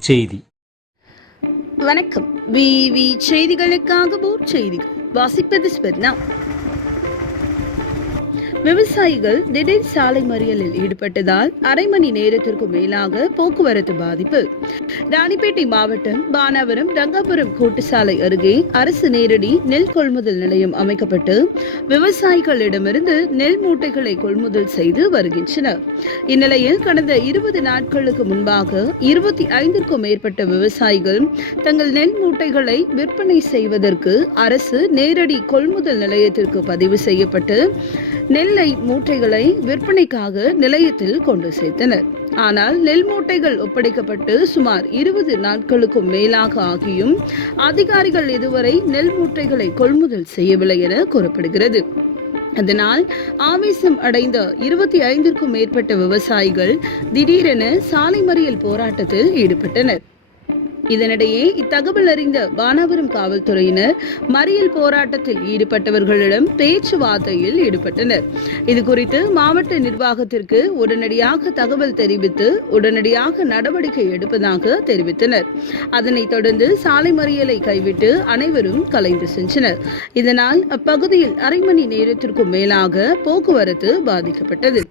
செய்தி. வணக்கம். விவி செய்திகளுக்காக ஊர் செய்திகள். வாசிப்பது ஸ்பெர்னா விவசாயிகள் திடீர் சாலை மறியலில் ஈடுபட்டதால் அரை மணி நேரத்திற்கு மேலாக போக்குவரத்து பாதிப்பு. ராணிப்பேட்டை மாவட்டம் பானாவரம் ரங்காபுரம் கூட்டுச்சாலை அருகே அரசு நேரடி நெல் கொள்முதல் நிலையம் அமைக்கப்பட்டு விவசாயிகளிடமிருந்து நெல் மூட்டைகளை கொள்முதல் செய்து வருகின்றனர். இந்நிலையில் கடந்த இருபது நாட்களுக்கு முன்பாக இருபத்தி ஐந்திற்கும் மேற்பட்ட விவசாயிகள் தங்கள் நெல் மூட்டைகளை விற்பனை செய்வதற்கு அரசு நேரடி கொள்முதல் நிலையத்திற்கு பதிவு செய்யப்பட்டு நெல் நெல்லை மூட்டைகளை விற்பனைக்காக நிலையத்தில் கொண்டு சேர்த்தனர். ஆனால் நெல் மூட்டைகள் ஒப்படைக்கப்பட்டு சுமார் இருபது நாட்களுக்கும் மேலாக ஆகியும் அதிகாரிகள் இதுவரை நெல் மூட்டைகளை கொள்முதல் செய்யவில்லை என கூறப்படுகிறது. அதனால் ஆவேசம் அடைந்த இருபத்தி ஐந்திற்கும் மேற்பட்ட விவசாயிகள் திடீரென சாலை மறியல் போராட்டத்தில் ஈடுபட்டனர். இதனிடையே இத்தகவல் அறிந்த பானாபுரம் காவல்துறையினர் மறியல் போராட்டத்தில் ஈடுபட்டவர்களிடம் பேச்சுவார்த்தையில் ஈடுபட்டனர். இது குறித்து மாவட்ட நிர்வாகத்திற்கு உடனடியாக தகவல் தெரிவித்து உடனடியாக நடவடிக்கை எடுப்பதாக தெரிவித்தனர். அதனைத் தொடர்ந்து சாலை மறியலை கைவிட்டு அனைவரும் கலைந்து சென்றனர். இதனால் அப்பகுதியில் அரை மணி நேரத்திற்கும் மேலாக போக்குவரத்து பாதிக்கப்பட்டது.